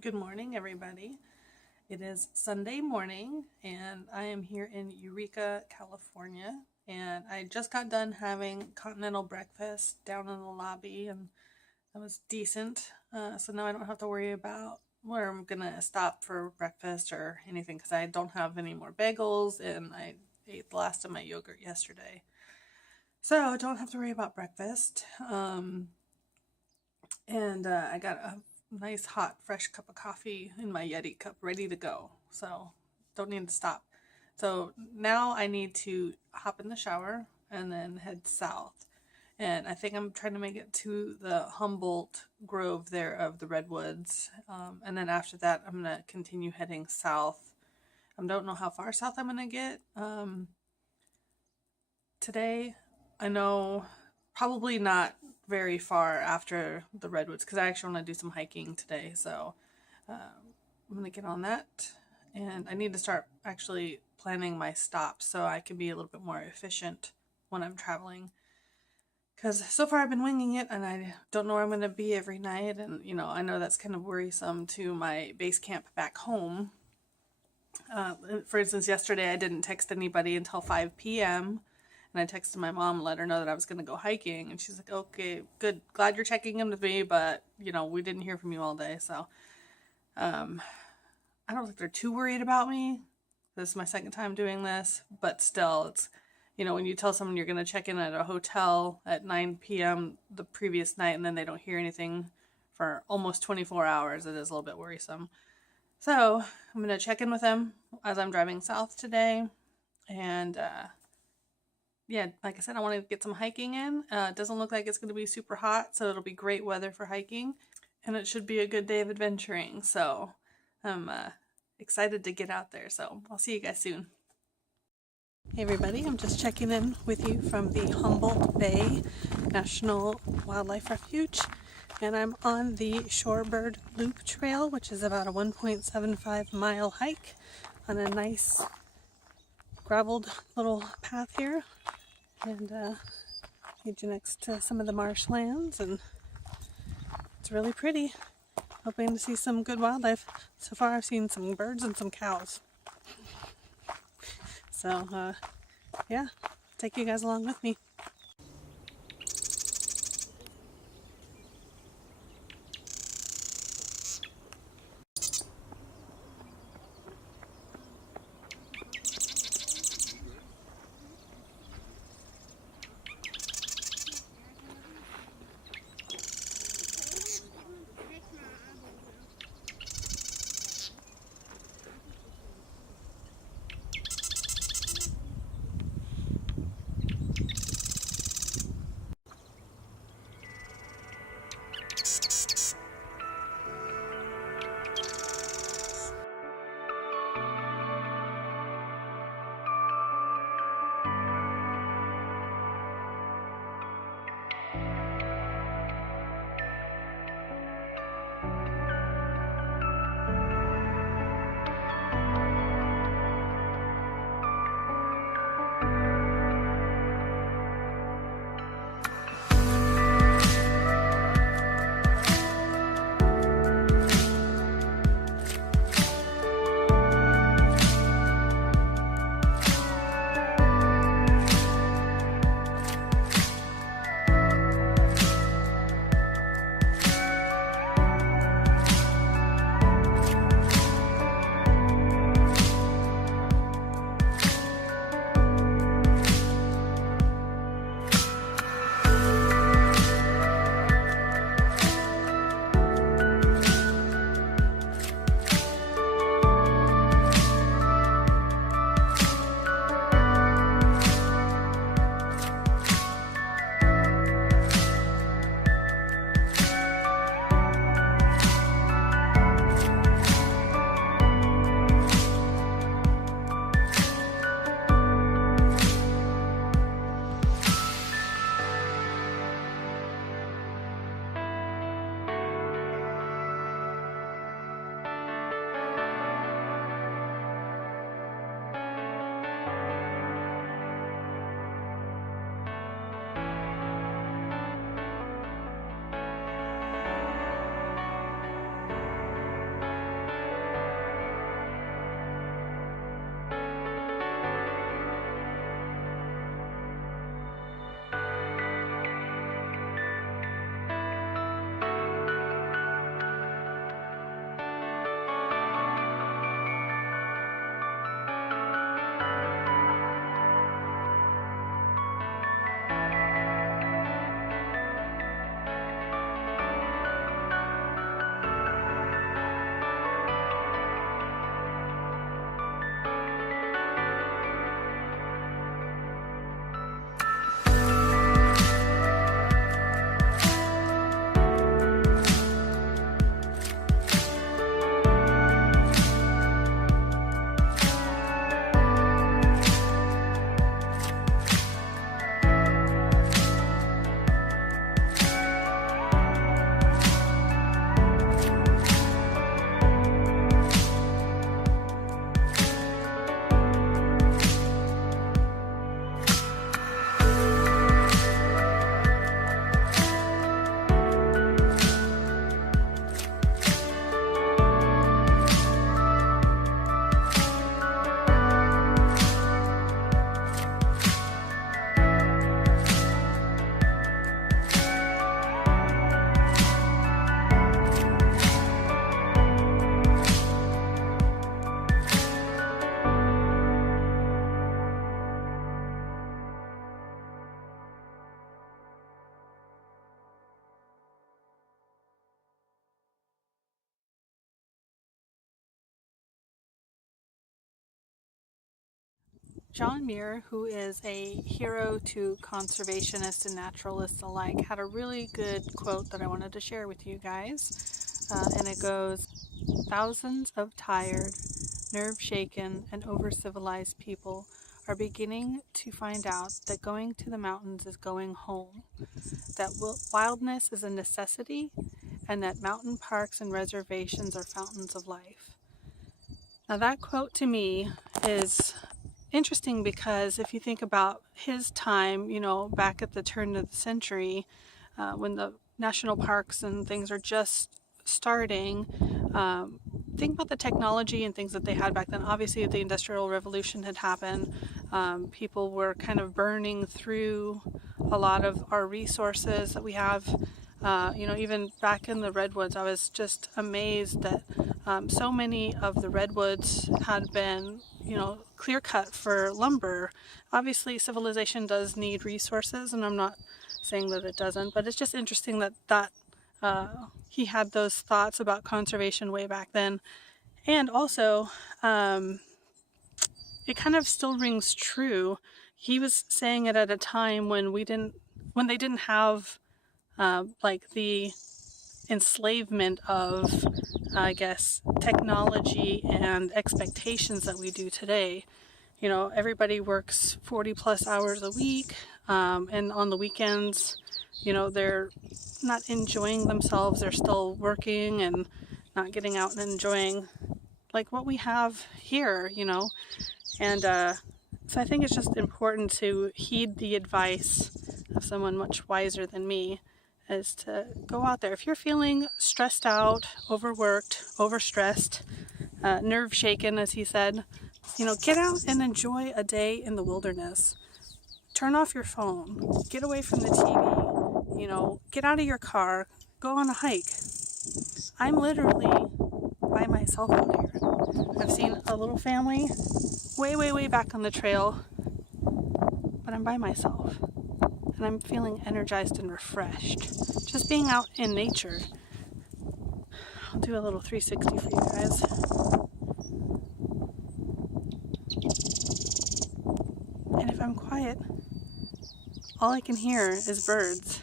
Good morning, everybody. It is Sunday morning, and I am here in Eureka, California. And I just got done having continental breakfast down in the lobby, and that was decent. So now I don't have to worry about where I'm gonna stop for breakfast or anything because I don't have any more bagels, and I ate the last of my yogurt yesterday. So I don't have to worry about breakfast. And I got a nice hot fresh cup of coffee in my Yeti cup ready to go, so don't need to stop. So now I need to hop in the shower and then head south, and I think I'm trying to make it to the Humboldt Grove there of the redwoods, and then after that I'm gonna continue heading south. I don't know how far south I'm gonna get today. I know probably not very far after the redwoods because I actually want to do some hiking today. So I'm gonna get on that, and I need to start actually planning my stops so I can be a little bit more efficient when I'm traveling. Because so far I've been winging it, and I don't know where I'm gonna be every night, and I know that's kind of worrisome to my base camp back home. For instance, yesterday I didn't text anybody until 5 p.m. And I texted my mom, let her know that I was going to go hiking. And she's like, okay, good. Glad you're checking in with me, but, we didn't hear from you all day. So I don't think they're too worried about me. This is my second time doing this. But still, it's, when you tell someone you're going to check in at a hotel at 9 p.m. the previous night and then they don't hear anything for almost 24 hours, it is a little bit worrisome. So I'm going to check in with them as I'm driving south today. And, yeah, like I said, I want to get some hiking in. It doesn't look like it's going to be super hot, so it'll be great weather for hiking. And it should be a good day of adventuring. So I'm excited to get out there. So I'll see you guys soon. Hey everybody, I'm just checking in with you from the Humboldt Bay National Wildlife Refuge. And I'm on the Shorebird Loop Trail, which is about a 1.75 mile hike on a nice graveled little path here. And need you next to some of the marshlands, and it's really pretty. Hoping to see some good wildlife. So far I've seen some birds and some cows. So yeah, take you guys along with me. John Muir, who is a hero to conservationists and naturalists alike, had a really good quote that I wanted to share with you guys. And it goes, "Thousands of tired, nerve-shaken, and over-civilized people are beginning to find out that going to the mountains is going home, that wildness is a necessity, and that mountain parks and reservations are fountains of life." Now that quote to me is interesting because if you think about his time, back at the turn of the century, when the national parks and things are just starting, think about the technology and things that they had back then. Obviously, the Industrial Revolution had happened. People were kind of burning through a lot of our resources that we have. Even back in the redwoods, I was just amazed that so many of the redwoods had been, clear cut for lumber. Obviously, civilization does need resources, and I'm not saying that it doesn't, but it's just interesting that he had those thoughts about conservation way back then. And also, it kind of still rings true. He was saying it at a time when they didn't have like the enslavement of, I guess, technology and expectations that we do today. Everybody works 40 plus hours a week, and on the weekends, they're not enjoying themselves. They're still working and not getting out and enjoying like what we have here, and so I think it's just important to heed the advice of someone much wiser than me, is to go out there. If you're feeling stressed out, overworked, overstressed, nerve shaken, as he said, get out and enjoy a day in the wilderness. Turn off your phone, get away from the TV, get out of your car, go on a hike. I'm literally by myself out here. I've seen a little family way, way, way back on the trail, but I'm by myself. And I'm feeling energized and refreshed. Just being out in nature. I'll do a little 360 for you guys. And if I'm quiet, all I can hear is birds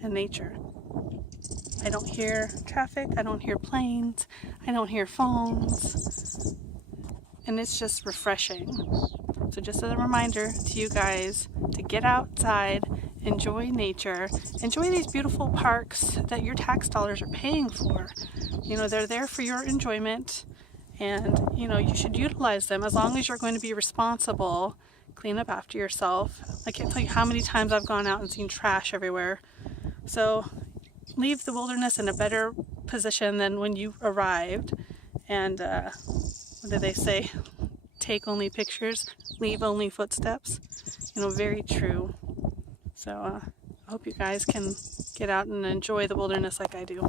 and nature. I don't hear traffic, I don't hear planes, I don't hear phones. And it's just refreshing. So just as a reminder to you guys to get outside, enjoy nature, enjoy these beautiful parks that your tax dollars are paying for. They're there for your enjoyment, and you should utilize them as long as you're going to be responsible. Clean up after yourself. I can't tell you how many times I've gone out and seen trash everywhere. So leave the wilderness in a better position than when you arrived. And what do they say? Take only pictures, leave only footsteps. Very true. So I hope you guys can get out and enjoy the wilderness like I do.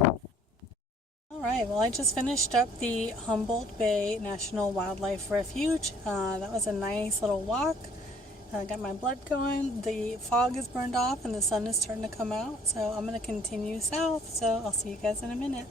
All right, well, I just finished up the Humboldt Bay National Wildlife Refuge. That was a nice little walk. I got my blood going. The fog is burned off and the sun is starting to come out. So I'm going to continue south. So I'll see you guys in a minute.